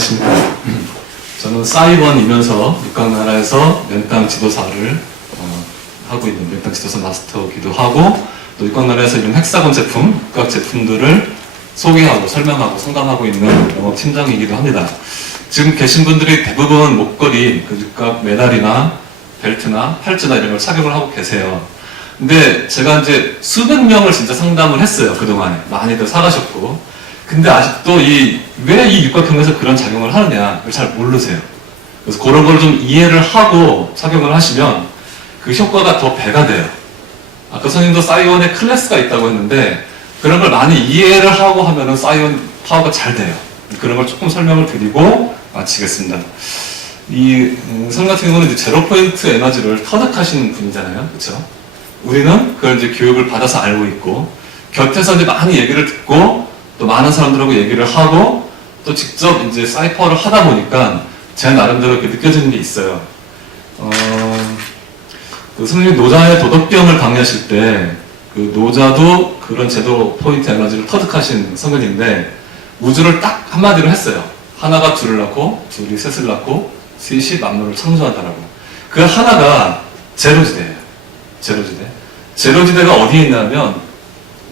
안녕하십니까. 저는 사이번이면서 육각나라에서 면땅 지도사를 하고 있는 면땅 지도사 마스터기도 하고, 또 육각나라에서 이런 헥사곤 제품, 육각 제품들을 소개하고 설명하고 상담하고 있는 영업팀장이기도 합니다. 지금 계신 분들이 대부분 목걸이, 그 육각 메달이나 벨트나 팔찌나 이런 걸 착용을 하고 계세요. 근데 제가 이제 수백 명을 진짜 상담을 했어요. 그동안에. 많이들 사가셨고. 근데 아직도 왜 이 육각형에서 그런 작용을 하느냐를 잘 모르세요. 그래서 그런 걸 좀 이해를 하고 착용을 하시면 그 효과가 더 배가 돼요. 아까 선생님도 사이온의 클래스가 있다고 했는데 그런 걸 많이 이해를 하고 하면은 사이온 파워가 잘 돼요. 그런 걸 조금 설명을 드리고 마치겠습니다. 선 같은 경우는 이제 제로 포인트 에너지를 터득하신 분이잖아요. 그렇죠? 우리는 그걸 이제 교육을 받아서 알고 있고, 곁에서 이제 많이 얘기를 듣고, 또 많은 사람들하고 얘기를 하고, 또 직접 이제 사이퍼를 하다 보니까 제 나름대로 이렇게 느껴지는 게 있어요. 그 선생님이 노자의 도덕경을 강의하실 때, 그 노자도 그런 제로 포인트 에너지를 터득하신 성현인데, 우주를 딱 한마디로 했어요. 하나가 둘을 낳고, 둘이 셋을 낳고, 셋이 만물을 창조한다라고. 그 하나가 제로지대예요. 제로지대. 제로지대가 어디에 있냐면,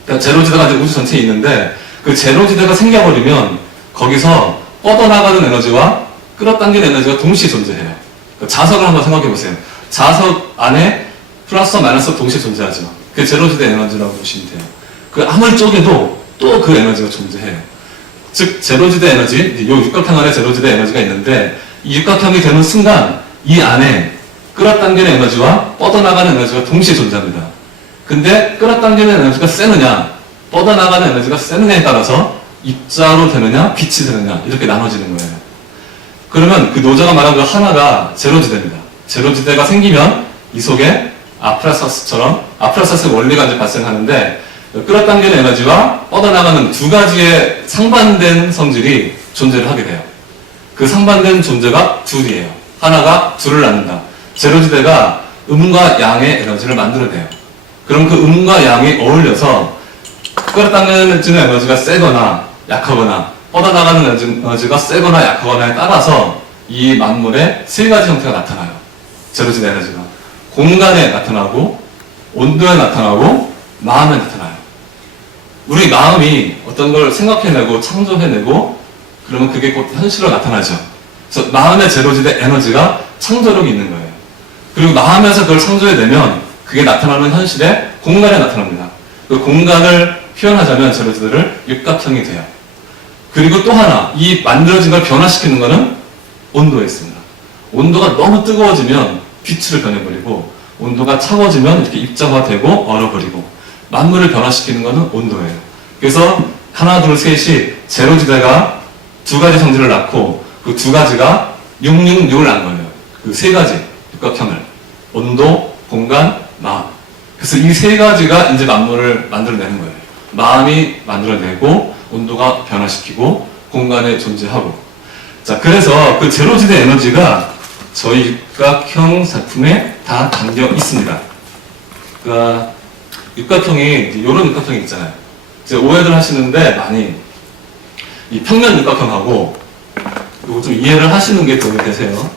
그러니까 제로지대가 이제 우주 전체에 있는데, 그 제로지대가 생겨버리면 거기서 뻗어나가는 에너지와 끌어당기는 에너지가 동시에 존재해요. 그러니까 자석을 한번 생각해 보세요. 자석 안에 플러스와 마이너스가 동시에 존재하죠. 그게 제로지대 에너지라고 보시면 돼요. 그 아무리 쪼개도 또 그 에너지가 존재해요. 즉 제로지대 에너지, 이 육각형 안에 제로지대 에너지가 있는데, 이 육각형이 되는 순간 이 안에 끌어당기는 에너지와 뻗어나가는 에너지가 동시에 존재합니다. 근데 끌어당기는 에너지가 세느냐, 뻗어나가는 에너지가 세느냐에 따라서 입자로 되느냐, 빛이 되느냐, 이렇게 나눠지는 거예요. 그러면 그 노자가 말한 그 하나가 제로지대입니다. 제로지대가 생기면 이 속에 아프라사스처럼, 아프라사스의 원리가 이제 발생하는데, 끌어당기는 에너지와 뻗어나가는 두 가지의 상반된 성질이 존재를 하게 돼요. 그 상반된 존재가 둘이에요. 하나가 둘을 낳는다. 제로지대가 음과 양의 에너지를 만들어내요. 그럼 그 음과 양이 어울려서 끌어당기는 에너지가 세거나 약하거나 뻗어나가는 에너지가 세거나 약하거나에 따라서 이 만물의 세 가지 형태가 나타나요. 제로지대 에너지가. 공간에 나타나고, 온도에 나타나고, 마음에 나타나요. 우리 마음이 어떤 걸 생각해내고 창조해내고 그러면 그게 곧 현실로 나타나죠. 그래서 마음의 제로지대 에너지가 창조력이 있는 거예요. 그리고 마음에서 그걸 창조해내면 그게 나타나는 현실에 공간에 나타납니다. 그 공간을 표현하자면 제로지대를 육각형이 돼요. 그리고 또 하나, 이 만들어진 걸 변화시키는 거는 온도에 있습니다. 온도가 너무 뜨거워지면 빛으로 변해버리고, 온도가 차가워지면 이렇게 입자화되고 얼어버리고, 만물을 변화시키는 거는 온도예요. 그래서 하나, 둘, 셋이 제로지대가 두 가지 성질을 낳고, 그 두 가지가 666을 낳은 거예요. 그 세 가지 육각형을. 온도, 공간, 마음. 그래서 이 세 가지가 이제 만물을 만들어내는 거예요. 마음이 만들어내고, 온도가 변화시키고, 공간에 존재하고. 자, 그래서 그 제로지대 에너지가 저희 육각형 작품에 다 담겨 있습니다. 그러니까 육각형이, 이런 육각형이 있잖아요. 이제 오해들 하시는데, 많이, 이 평면 육각형하고, 이거 좀 이해를 하시는 게 도움이 되세요.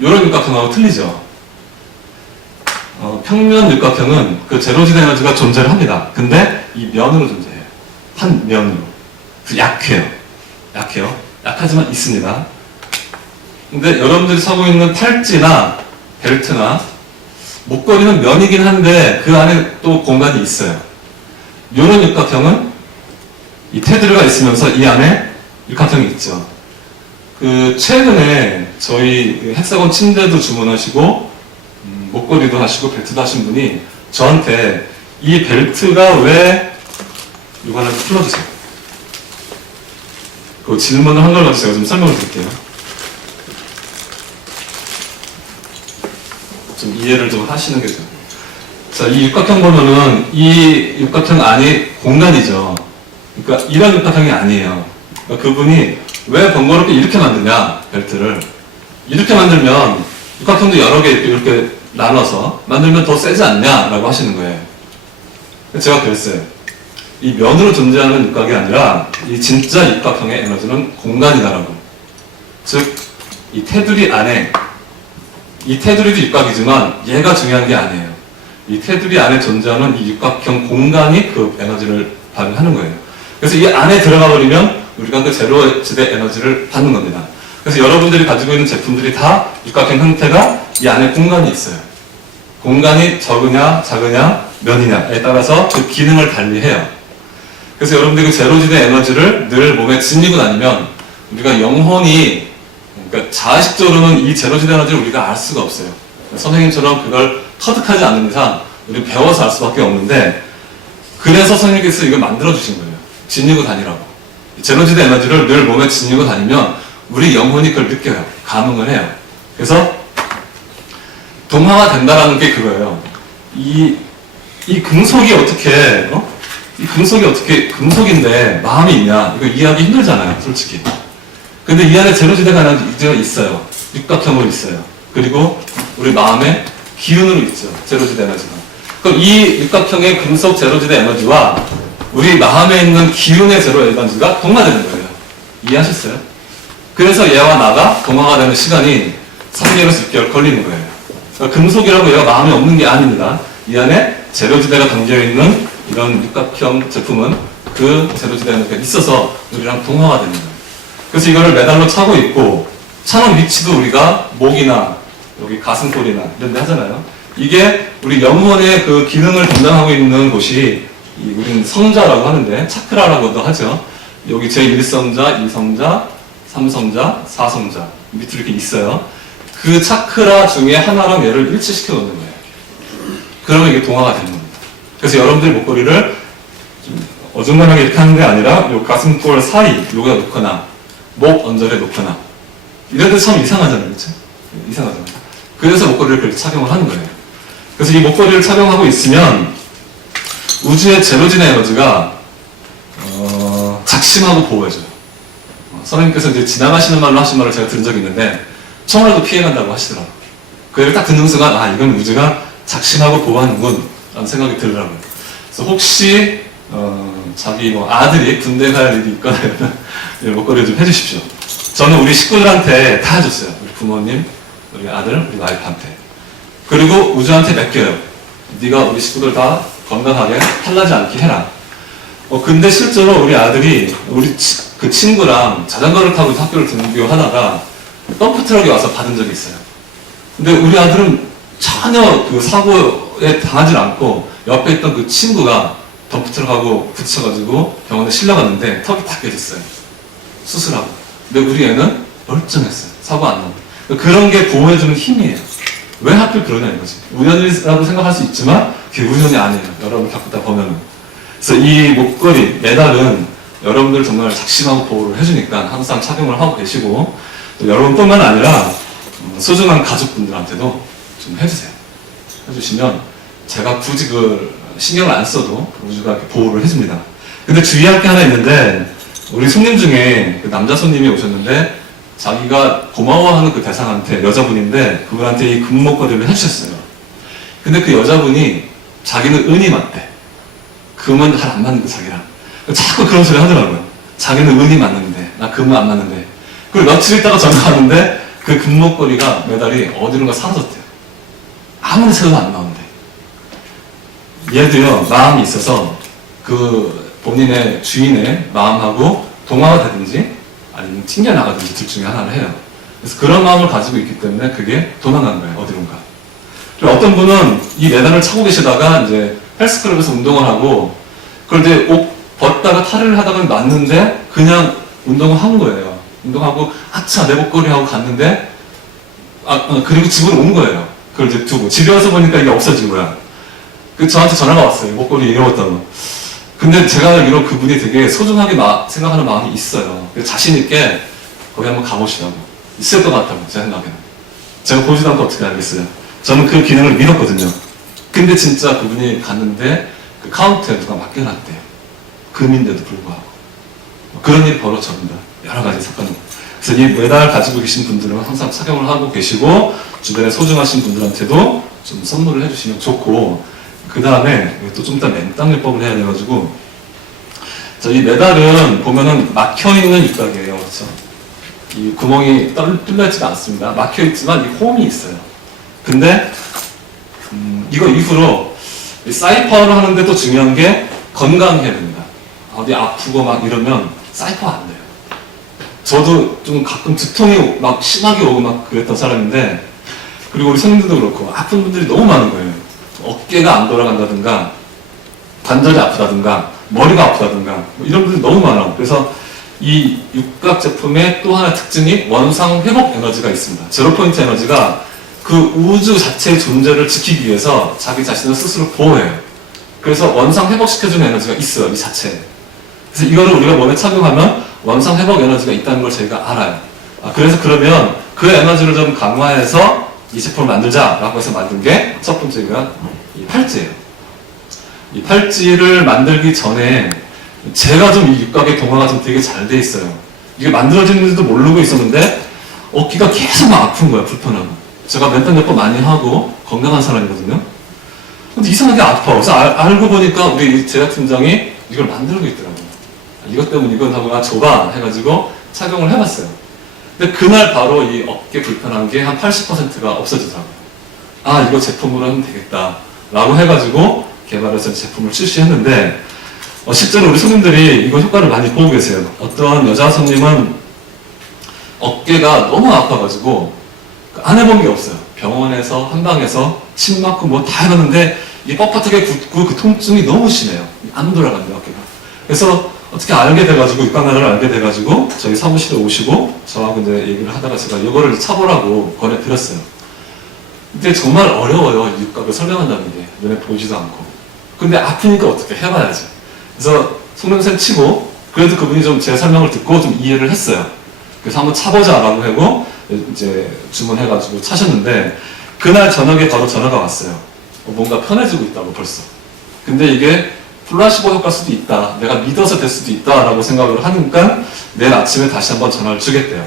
이런 육각형하고 틀리죠? 평면 육각형은 그 제로지대 에너지가 존재를 합니다. 근데 이 면으로 존재해요. 한 면으로. 약해요. 약해요. 약하지만 있습니다. 근데 여러분들이 사고 있는 팔찌나 벨트나 목걸이는 면이긴 한데 그 안에 또 공간이 있어요. 이런 육각형은 이 테두리가 있으면서 이 안에 육각형이 있죠. 그 최근에 저희 헥사곤 침대도 주문하시고 목걸이도 하시고 벨트도 하신 분이 저한테 이 벨트가 왜, 이거 하나 풀어주세요. 그 질문을 한 걸 가지고 제가 좀 설명을 드릴게요. 좀 이해를 좀 하시는 게 좋아요. 자, 이 육각형 보면은 이 육각형 안이 공간이죠. 그러니까 이런 육각형이 아니에요. 그러니까 그분이 왜 번거롭게 이렇게 만드냐, 벨트를. 이렇게 만들면 육각형도 여러 개 이렇게 나눠서 만들면 더 세지 않냐라고 하시는 거예요. 제가 그랬어요. 이 면으로 존재하는 육각이 아니라 이 진짜 육각형의 에너지는 공간이다라고. 즉, 이 테두리 안에, 이 테두리도 육각이지만 얘가 중요한 게 아니에요. 이 테두리 안에 존재하는 이 육각형 공간이 그 에너지를 발휘하는 거예요. 그래서 이 안에 들어가 버리면 우리가 그 제로지대 에너지를 받는 겁니다. 그래서 여러분들이 가지고 있는 제품들이 다 육각형 형태가 이 안에 공간이 있어요. 공간이 적으냐, 작으냐, 면이냐에 따라서 그 기능을 달리해요. 그래서 여러분들이 그 제로지대 에너지를 늘 몸에 지니고 다니면 우리가 영혼이, 그러니까 자의식적으로는 이 제로지대 에너지를 우리가 알 수가 없어요. 선생님처럼 그걸 터득하지 않는 이상 우리 배워서 알 수밖에 없는데, 그래서 선생님께서 이걸 만들어주신 거예요. 지니고 다니라고. 제로지대 에너지를 늘 몸에 지니고 다니면 우리 영혼이 그걸 느껴요. 감흥을 해요. 그래서 동화가 된다라는 게 그거예요. 이 금속이 어떻게, 이 금속이 어떻게, 금속인데 마음이 있냐? 이거 이해하기 힘들잖아요, 솔직히. 근데 이 안에 제로지대가 있어요. 육각형으로 있어요. 그리고 우리 마음의 기운으로 있죠. 제로지대 에너지가. 그럼 이 육각형의 금속 제로지대 에너지와 우리 마음에 있는 기운의 제로 에너지가 동화되는 거예요. 이해하셨어요? 그래서 얘와 나가 동화가 되는 시간이 3개월에서 6개월 걸리는 거예요. 그러니까 금속이라고 얘가 마음에 없는 게 아닙니다. 이 안에 제로지대가 담겨있는 이런 육각형 제품은 그 제로지대 에너지가 있어서 우리랑 동화가 되는 거예요. 그래서 이거를 메달로 차고 있고, 차는 위치도 우리가 목이나 여기 가슴골이나 이런 데 하잖아요. 이게 우리 영혼의 그 기능을 담당하고 있는 곳이 우리는 성자라고 하는데, 차크라라고도 하죠. 여기 제1성자, 2성자, 3성자, 4성자 밑으로 이렇게 있어요. 그 차크라 중에 하나랑 얘를 일치시켜 놓는 거예요. 그러면 이게 동화가 되는 겁니다. 그래서 여러분들이 목걸이를 좀 어중간하게 이렇게 하는 게 아니라 요 가슴골 사이 여기다 놓거나 목 언저리에 놓거나 이런 데서 참 이상하잖아요. 그렇죠? 이상하잖아요. 그래서 목걸이를 그렇게 착용을 하는 거예요. 그래서 이 목걸이를 착용하고 있으면 우주의 제로지대 에너지가 작심하고 보호해줘요. 선생님께서 이제 지나가시는 말로 하신 말을 제가 들은 적이 있는데, 총알도 피해간다고 하시더라고요. 그 얘기를 딱 듣는 순간, 아, 이건 우주가 작심하고 보호하는군 라는 생각이 들더라고요. 그래서 혹시 자기 뭐 아들이 군대 갈 일이 있거나 이런 목걸이 좀 해주십시오. 저는 우리 식구들한테 다 해줬어요. 우리 부모님, 우리 아들, 우리 와이프한테. 그리고 우주한테 맡겨요. 네가 우리 식구들 다 건강하게 탈나지 않게 해라. 근데 실제로 우리 아들이 우리 그 친구랑 자전거를 타고 학교를 등교하다가 덤프트럭이 와서 받은 적이 있어요. 근데 우리 아들은 전혀 그 사고에 당하지 않고 옆에 있던 그 친구가 덤프트럭하고 부딪혀가지고 병원에 실려갔는데 턱이 다 깨졌어요. 수술하고. 근데 우리 애는 멀쩡했어요. 사고 안 나고. 그런 게 보호해주는 힘이에요. 왜 하필 그러냐 이거지. 우연이라고 생각할 수 있지만 그게 우연이 아니에요. 여러분 겪다 보면은. 그래서 이 목걸이, 메달은 여러분들 정말 작심하고 보호를 해주니까 항상 착용을 하고 계시고, 또 여러분뿐만 아니라 소중한 가족분들한테도 좀 해주세요. 해주시면 제가 굳이 그 신경을 안 써도 우주가 이렇게 보호를 해줍니다. 근데 주의할 게 하나 있는데, 우리 손님 중에 그 남자 손님이 오셨는데 자기가 고마워하는 그 대상한테, 여자분인데 그분한테 이 금목걸이를 해주셨어요. 근데 그 여자분이 자기는 은이 맞대. 금은 잘 안 맞는데 자기랑. 자꾸 그런 소리 하더라고요. 자기는 은이 맞는데 나 금은 안 맞는데. 그리고 며칠 있다가 전화 왔는데 그 금목걸이가, 메달이 어디론가 사라졌대요. 아무리 찾아도 안 나오는데. 얘도요, 마음이 있어서 그 본인의 주인의 마음하고 동화가 되든지 아니면 튕겨나가든지 둘 중에 하나를 해요. 그래서 그런 마음을 가지고 있기 때문에 그게 도망간 거예요, 어디론가. 그리고 어떤 분은 이 메달을 차고 계시다가 이제 헬스클럽에서 운동을 하고, 그런데 옷 벗다가 탈의를 하다가 맞는데 그냥 운동을 한 거예요. 운동하고 아차 내 목걸이 하고 갔는데, 그리고 집으로 온 거예요. 그걸 이제 두고 집에 와서 보니까 이게 없어진 거야. 그 저한테 전화가 왔어요. 목걸이 잃어버렸다고. 근데 제가 알기로 그분이 되게 소중하게 생각하는 마음이 있어요. 자신 있게 거기 한번 가보시라고. 있을 것 같다고, 제 생각에는. 제가 보지도 않고 어떻게 알겠어요. 저는 그 기능을 믿었거든요. 근데 진짜 그분이 갔는데 그 카운트에 누가 맡겨놨대요. 금인데도 불구하고. 그런 일이 벌어집니다. 여러 가지 사건이. 그래서 이 메달 가지고 계신 분들은 항상 착용을 하고 계시고, 주변에 소중하신 분들한테도 좀 선물을 해주시면 좋고, 그 다음에 또 좀 이따 맨땅요법을 해야 돼가지고, 자, 이 메달은 보면은 막혀있는 육각이에요. 그렇죠? 이 구멍이 뚫려있지가 않습니다. 막혀있지만 이 홈이 있어요. 근데 이거 이후로 이 사이퍼를 하는데 또 중요한 게 건강해야 됩니다. 어디 아프고 막 이러면 사이퍼 안 돼요. 저도 좀 가끔 두통이 막 심하게 오고 막 그랬던 사람인데, 그리고 우리 손님들도 그렇고 아픈 분들이 너무 많은 거예요. 어깨가 안 돌아간다든가 관절이 아프다든가 머리가 아프다든가 뭐 이런 분들이 너무 많아요. 그래서 이 육각 제품의 또 하나의 특징이 원상 회복 에너지가 있습니다. 제로 포인트 에너지가 그 우주 자체의 존재를 지키기 위해서 자기 자신을 스스로 보호해요. 그래서 원상 회복시켜주는 에너지가 있어요, 이 자체에. 그래서 이거를 우리가 몸에 착용하면 원상 회복 에너지가 있다는 걸 저희가 알아요. 그래서 그러면 그 에너지를 좀 강화해서 이 제품을 만들자라고 해서 만든 게 첫 번째가 이 팔찌예요. 이 팔찌를 만들기 전에 제가 좀 이 육각의 동화가 좀 되게 잘 돼 있어요. 이게 만들어지는지도 모르고 있었는데 어깨가 계속 막 아픈 거예요, 불편하고. 제가 멘탈 몇 번 많이 하고 건강한 사람이거든요. 근데 이상하게 아파. 그래서 알고 보니까 우리 제작팀장이 이걸 만들고 있더라고요. 이것 때문에 이건 하고 줘봐 해가지고 착용을 해봤어요. 근데 그날 바로 이 어깨 불편한 게 한 80%가 없어지더라고요. 이거 제품으로 하면 되겠다 라고 해가지고 개발해서 제품을 출시했는데, 실제로 우리 손님들이 이거 효과를 많이 보고 계세요. 어떤 여자 손님은 어깨가 너무 아파가지고 안 해본 게 없어요. 병원에서 한방에서 침 맞고 뭐 다 해봤는데 이게 뻣뻣하게 굳고 그 통증이 너무 심해요. 안 돌아간대요, 어깨가. 그래서 어떻게 알게 돼가지고, 육각나라를 알게 돼가지고 저희 사무실에 오시고 저하고 이제 얘기를 하다가 제가 이거를 차보라고 권해드렸어요. 근데 정말 어려워요, 육각을 설명한다는 게. 눈에 보이지도 않고. 근데 아프니까 어떻게 해봐야지. 그래서 속냄새 치고, 그래도 그분이 좀 제 설명을 듣고 좀 이해를 했어요. 그래서 한번 차보자라고 하고 이제 주문해가지고 차셨는데, 그날 저녁에 바로 전화가 왔어요. 뭔가 편해지고 있다고 벌써. 근데 이게 플라시보 효과일 수도 있다, 내가 믿어서 될 수도 있다라고 생각을 하니까 내일 아침에 다시 한번 전화를 주겠대요.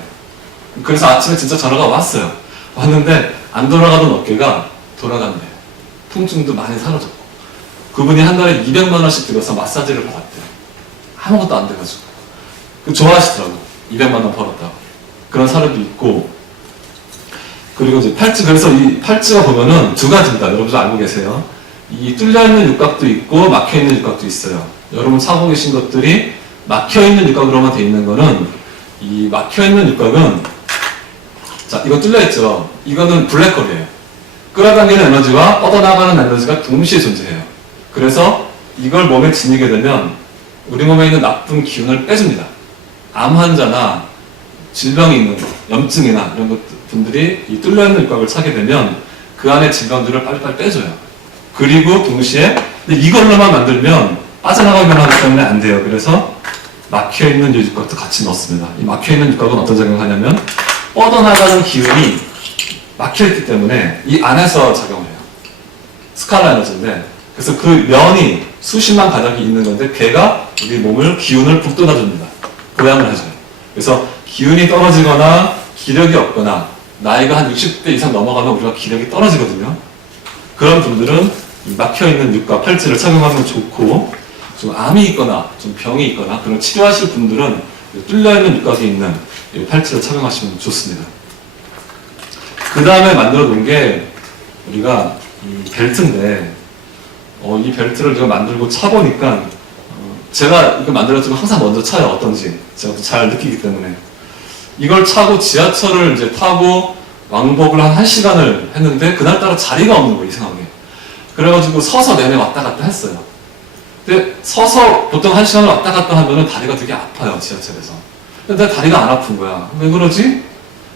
그래서 아침에 진짜 전화가 왔어요. 왔는데 안 돌아가던 어깨가 돌아간대요. 통증도 많이 사라졌고, 그분이 한 달에 200만 원씩 들여서 마사지를 받았대요. 아무것도 안 돼가지고. 좋아하시더라고, 200만 원 벌었다고. 그런 사람도 있고. 그리고 이제 팔찌, 그래서 이 팔찌가 보면은 두 가지입니다. 여러분들 알고 계세요. 이 뚫려있는 육각도 있고 막혀있는 육각도 있어요. 여러분 차고 계신 것들이 막혀있는 육각으로만 되어 있는 거는, 이 막혀있는 육각은, 자, 이거 뚫려있죠? 이거는 블랙홀이에요. 끌어당기는 에너지와 뻗어나가는 에너지가 동시에 존재해요. 그래서 이걸 몸에 지니게 되면 우리 몸에 있는 나쁜 기운을 빼줍니다. 암 환자나 질병이 있는 염증이나 이런 분들이 이 뚫려있는 육각을 차게 되면 그 안에 질병들을 빨리빨리 빼줘요. 그리고 동시에 이걸로만 만들면 빠져나가기만 하기 때문에 안 돼요. 그래서 막혀있는 육각도 같이 넣습니다. 이 막혀있는 육각은 어떤 작용을 하냐면, 뻗어나가는 기운이 막혀있기 때문에 이 안에서 작용을 해요. 스칼라 에너지인데, 그래서 그 면이 수십만 가닥이 있는 건데 걔가 우리 몸을, 기운을 북돋아줍니다. 보양을 해줘요. 그래서 기운이 떨어지거나 기력이 없거나 나이가 한 60대 이상 넘어가면 우리가 기력이 떨어지거든요. 그런 분들은 막혀있는 육각 팔찌를 착용하면 좋고, 좀 암이 있거나 좀 병이 있거나 그런 치료하실 분들은 뚫려있는 육각이 있는 팔찌를 착용하시면 좋습니다. 그 다음에 만들어 놓은 게 우리가 이 벨트인데, 이 벨트를 제가 만들고 차보니까, 제가 이거 만들어주고 항상 먼저 차요, 어떤지. 제가 또 잘 느끼기 때문에. 이걸 차고 지하철을 이제 타고 왕복을 한 1시간을 했는데, 그날따라 자리가 없는 거예요, 이상하게. 그래가지고 서서 내내 왔다 갔다 했어요. 근데 서서 보통 1시간을 왔다 갔다 하면은 다리가 되게 아파요, 지하철에서. 근데 다리가 안 아픈 거야. 왜 그러지?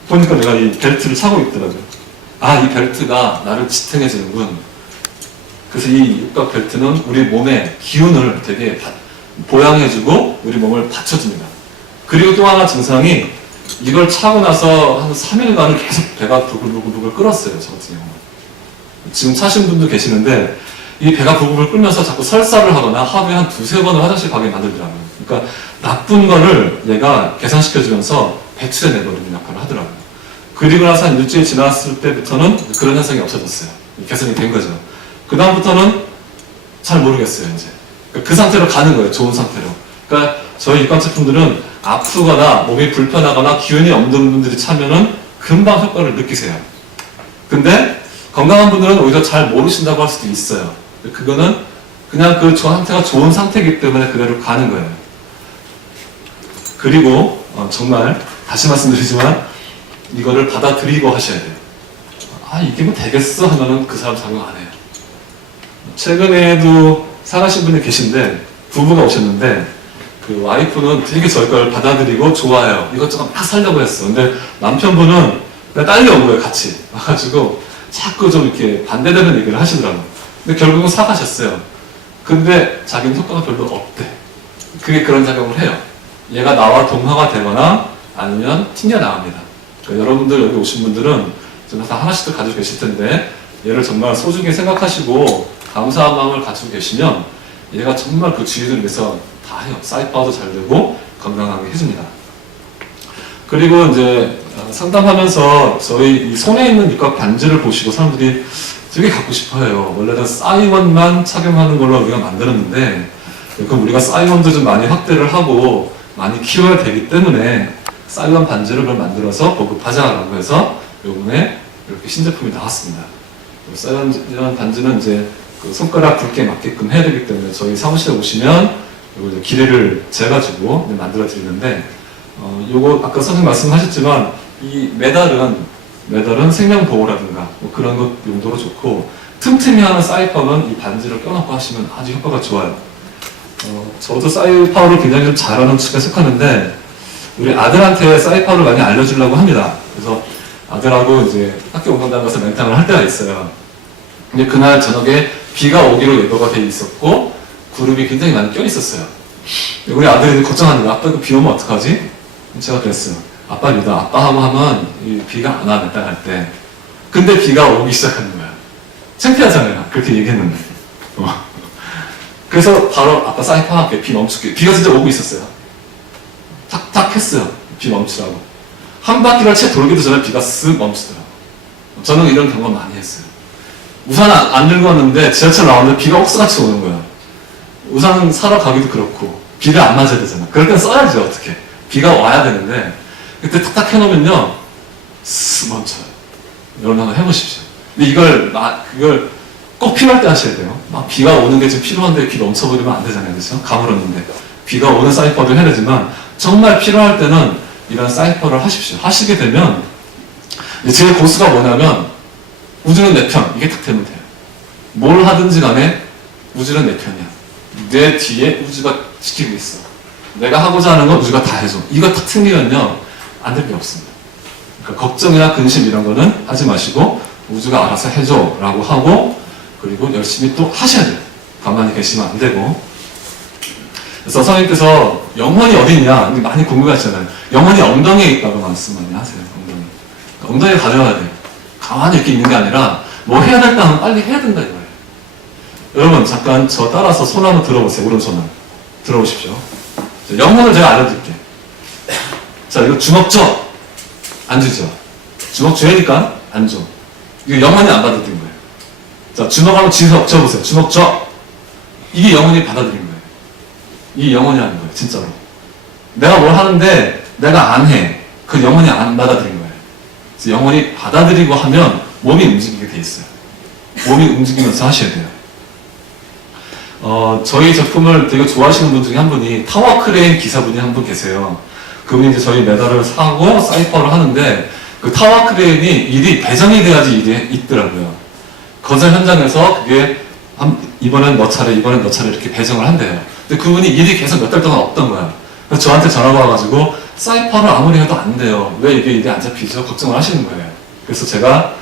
보니까 내가 이 벨트를 차고 있더라고요. 이 벨트가 나를 지탱해주는군. 그래서 이 육각 벨트는 우리 몸의 기운을 되게 보양해주고 우리 몸을 받쳐줍니다. 그리고 또 하나 증상이, 이걸 차고 나서 한 3일간은 계속 배가 부글부글 끓었어요, 저 같은 경우는. 지금 차신 분도 계시는데 이 배가 부글부글 끓면서 자꾸 설사를 하거나 하루에 한 2-3번을 화장실 가게 만들더라고요. 그러니까 나쁜 거를 얘가 계산시켜주면서 배출해내버리는 역할을 하더라고요. 그리고 나서 한 일주일 지났을 때부터는 그런 현상이 없어졌어요. 개선이 된 거죠. 그 다음부터는 잘 모르겠어요, 이제. 그 상태로 가는 거예요, 좋은 상태로. 그러니까 저희 육각 제품들은 아프거나 몸이 불편하거나 기운이 없는 분들이 차면은 금방 효과를 느끼세요. 근데 건강한 분들은 오히려 잘 모르신다고 할 수도 있어요. 그거는 그냥 그 상태가 좋은 상태이기 때문에 그대로 가는 거예요. 그리고 정말 다시 말씀드리지만 이거를 받아들이고 하셔야 돼요. 아 이게 뭐 되겠어 하면은 그 사람 작용 안 해요. 최근에도 사가신 분이 계신데 부부가 오셨는데 그 와이프는 되게 저희 걸 받아들이고 좋아해요. 이것저것 막 살려고 했어. 근데 남편분은 그냥 딸려온 거예요, 같이. 와가지고 자꾸 좀 이렇게 반대되는 얘기를 하시더라고요. 근데 결국은 사가셨어요. 근데 자기는 효과가 별로 없대. 그게 그런 작용을 해요. 얘가 나와 동화가 되거나 아니면 튕겨나갑니다. 그러니까 여러분들 여기 오신 분들은 정말 다 하나씩도 가지고 계실 텐데 얘를 정말 소중히 생각하시고 감사한 마음을 가지고 계시면 얘가 정말 그 주위들을 위해서 다 해요. 사이파도 잘 되고 건강하게 해줍니다. 그리고 이제 상담하면서 저희 이 손에 있는 육각 반지를 보시고 사람들이 되게 갖고 싶어 해요. 원래는 사이먼만 착용하는 걸로 우리가 만들었는데 그럼 우리가 사이먼도 좀 많이 확대를 하고 많이 키워야 되기 때문에 사이먼 반지를 만들어서 보급하자라고 해서 요번에 이렇게 신제품이 나왔습니다. 사이먼 반지는 이제 그 손가락 굵게 맞게끔 해야 되기 때문에 저희 사무실에 오시면 요거 길이를 재가지고 만들어 드리는데 요거 아까 선생님 말씀하셨지만 이 메달은 생명보호라든가 뭐 그런 것 용도로 좋고 틈틈이 하는 사이파는 이 반지를 껴놓고 하시면 아주 효과가 좋아요. 저도 사이파를 굉장히 좀 잘하는 축에 속하는데 우리 아들한테 사이파를 많이 알려주려고 합니다. 그래서 아들하고 이제 학교 운동장 가서 맹탕을 할 때가 있어요. 근데 그날 저녁에 비가 오기로 예보가 돼 있었고 구름이 굉장히 많이 껴 있었어요. 우리 아들이 걱정하는 거야. 아빠 이거 비 오면 어떡하지? 제가 그랬어요. 아빠 믿어. 아빠하고 하면 이 비가 안 와, 맹탕 할 때. 근데 비가 오기 시작하는 거야. 창피하잖아요. 그렇게 얘기했는데. 그래서 바로 아빠 사이파 할게. 비 멈출게. 비가 진짜 오고 있었어요. 탁탁 했어요. 비 멈추라고. 한 바퀴를 채 돌기도 전에 비가 쓱 멈추더라고요. 저는 이런 경험 많이 했어요. 우산 안 들고 왔는데 지하철 나왔는데 비가 억수같이 오는 거야. 우산 사러 가기도 그렇고 비가 안 맞아야 되잖아. 그럴 땐 써야지 어떻게. 비가 와야 되는데 그때 탁탁 해놓으면요 쓱 멈춰요. 여러분 한번 해보십시오. 근데 그걸 꼭 필요할 때 하셔야 돼요. 막 비가 오는 게 지금 필요한데 비 넘쳐버리면 안 되잖아요. 그렇죠? 가물었는데 비가 오는 사이퍼도 해야 되지만 정말 필요할 때는 이런 사이퍼를 하십시오. 하시게 되면 제 고수가 뭐냐면 우주는 내 편. 이게 딱 되면 돼요. 뭘 하든지 간에 우주는 내 편이야. 내 뒤에 우주가 지키고 있어. 내가 하고자 하는 건 우주가 다 해줘. 이거 딱 튕기면요 안 될 게 없습니다. 그러니까 걱정이나 근심 이런 거는 하지 마시고 우주가 알아서 해줘 라고 하고 그리고 열심히 또 하셔야 돼요. 가만히 계시면 안 되고. 그래서 선생님께서 영혼이 어디 있냐 많이 궁금하시잖아요. 영혼이 엉덩이에 있다고 말씀 많이 하세요. 엉덩이에 가져가야 돼요. 가만히 이렇게 있는 게 아니라 뭐 해야 될 때 하면 빨리 해야 된다 이거예요. 여러분 잠깐 저 따라서 손 한번 들어보세요. 오른손을 들어보십시오. 영혼을 제가 알려드릴게요. 자 이거 주먹 줘. 안 주죠. 주먹 줘야 되니까 안 줘. 이거 영혼이 안 받아들인 거예요. 자 주먹 한번 쥐어보세요. 주먹 줘. 이게 영혼이 받아들인 거예요. 이게 영혼이 하는 거예요. 진짜로. 내가 뭘 하는데 내가 안 해. 그 영혼이 안 받아들인 거예요. 그래서 영혼이 받아들이고 하면 몸이 움직이게 돼 있어요. 몸이 움직이면서 하셔야 돼요. 저희 제품을 되게 좋아하시는 분 중에 한 분이 타워크레인 기사분이 한 분 계세요. 그분이 이제 저희 메달을 사고 사이퍼를 하는데 그 타워크레인이 일이 배정이 돼야지 일이 있더라고요. 건설 현장에서 그게 이번엔 너 차례, 이번엔 너 차례 이렇게 배정을 한대요. 근데 그분이 일이 계속 몇 달 동안 없던 거야. 그래서 저한테 전화가 와가지고 사이퍼를 아무리 해도 안 돼요. 왜 이게 일이 안 잡히죠? 걱정을 하시는 거예요. 그래서 제가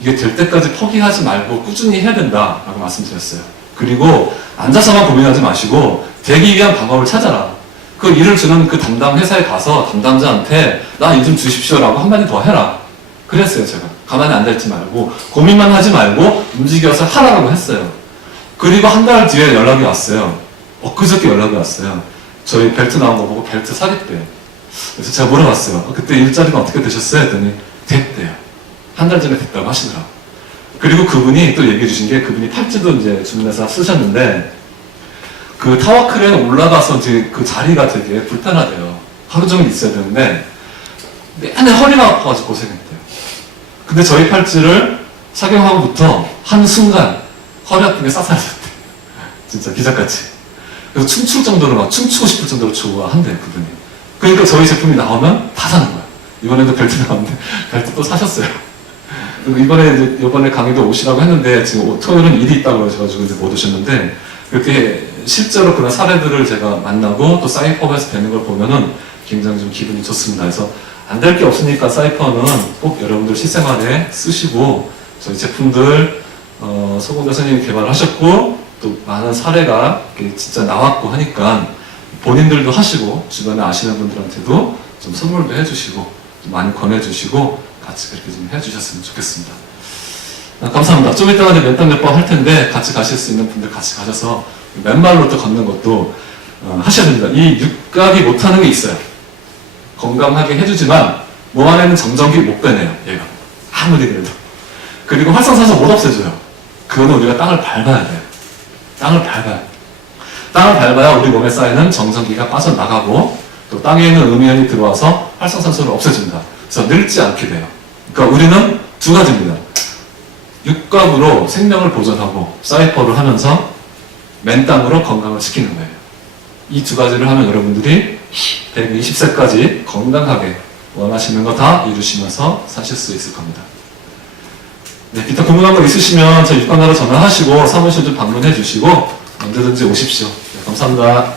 이게 될 때까지 포기하지 말고 꾸준히 해야 된다라고 말씀드렸어요. 그리고 앉아서만 고민하지 마시고 되기 위한 방법을 찾아라. 그 일을 주는 그 담당 회사에 가서 담당자한테 나 일 좀 주십시오라고 한마디 더 해라. 그랬어요 제가. 가만히 앉아있지 말고 고민만 하지 말고 움직여서 하라고 했어요. 그리고 한 달 뒤에 연락이 왔어요. 엊그저께 연락이 왔어요. 저희 벨트 나온 거 보고 벨트 사겠대요. 그래서 제가 물어봤어요. 그때 일자리가 어떻게 되셨어요? 했더니 됐대요. 한 달 전에 됐다고 하시더라고요. 그리고 그분이 또 얘기해 주신 게 그분이 팔찌도 이제 주문해서 쓰셨는데 그 타워 크레인 올라가서 이제 그 자리가 되게 불편하대요. 하루 종일 있어야 되는데 내내 허리가 아파가지고 고생했대요. 근데 저희 팔찌를 착용하고부터 한순간 허리 아픈 게 싹사라졌대. 진짜 기적같이. 그래서 춤출 정도로 막 춤추고 싶을 정도로 좋아한대요, 그분이. 그러니까 저희 제품이 나오면 다 사는 거야. 이번에도 벨트 나왔는데 벨트 또 사셨어요. 그리고 이번에 강의도 오시라고 했는데 지금 토요일은 일이 있다고 그러셔가지고 이제 못 오셨는데 그렇게 실제로 그런 사례들을 제가 만나고 또 사이퍼에서 뵈는 걸 보면은 굉장히 좀 기분이 좋습니다. 그래서 안 될 게 없으니까 사이퍼는 꼭 여러분들 실생활에 쓰시고 저희 제품들 서공 교수님이 개발하셨고 또 많은 사례가 진짜 나왔고 하니까 본인들도 하시고 주변에 아시는 분들한테도 좀 선물도 해주시고 좀 많이 권해주시고 같이 그렇게 좀 해주셨으면 좋겠습니다. 감사합니다. 좀 이따가 이제 맨땅 몇 번 할 텐데 같이 가실 수 있는 분들 같이 가셔서 맨발로 또 걷는 것도 하셔야 됩니다. 이 육각이 못하는 게 있어요. 건강하게 해주지만 몸 안에는 정전기 못 빼내요. 얘가 아무리 그래도. 그리고 활성산소 못 없애줘요. 그거는 우리가 땅을 밟아야 돼요. 땅을 밟아야. 땅을 밟아야 우리 몸에 쌓이는 정전기가 빠져나가고 또 땅에 있는 음이온이 들어와서 활성산소를 없애준다. 그래서 늙지 않게 돼요. 그러니까 우리는 두 가지입니다. 육각으로 생명을 보존하고 사이퍼를 하면서 맨땅으로 건강을 지키는 거예요. 이 두 가지를 하면 여러분들이 120세까지 건강하게 원하시는 거 다 이루시면서 사실 수 있을 겁니다. 네, 기타 궁금한 거 있으시면 저희 육관나로 전화하시고 사무실 좀 방문해 주시고 언제든지 오십시오. 네, 감사합니다.